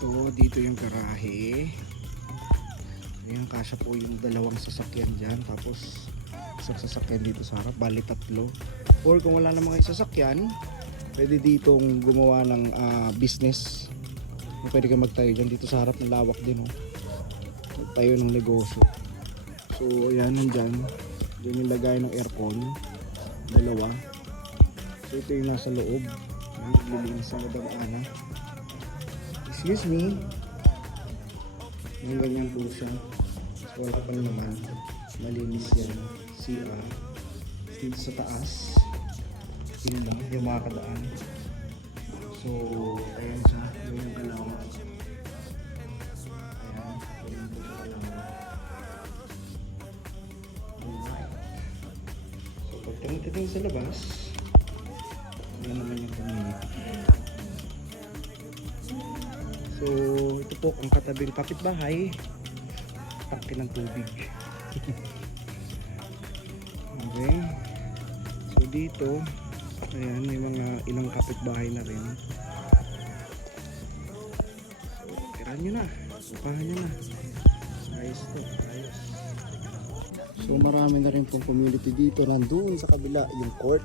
Ito, dito yung garahe. Ayan, kasya po yung dalawang sasakyan dyan. Tapos, isang sasakyan dito sa harap. Bali, tatlo. Or kung wala namang sasakyan, pwede ditong gumawa ng business. Pwede kayo magtayo dyan. Dito sa harap, ng lawak din. Oh. Magtayo ng negosyo. So, ayan, nandyan. Diyan yung lagay ng aircon. Dalawa. So, ito yung nasa loob. Ayan, naglilinis ang Madam Ana. Excuse me. Yung ganyan po siya. So, wala pa naman. Malinis yan. CR. Dito sa taas. Yun lang. Yung mga kadaan. So, ayan siya. Yun yung galaw. Ayan. Yun po siya galaw. Alright. So, pag tingin sa labas, yan naman yung community. So, ito po ang katabing kapitbahay, tangke ng tubig. Okay. So dito, ayan, may mga ilang kapitbahay na rin. So, tirahan nyo na, upahan nyo na. Ayos to, ayos. So marami na rin pong community dito. Nandun sa kabila yung court,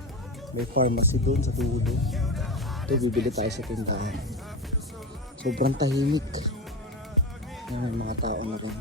may pharmacy doon sa dulo. Ito, bibili tayo sa tindahan. Sobrang tahimik. May mga tao na rin.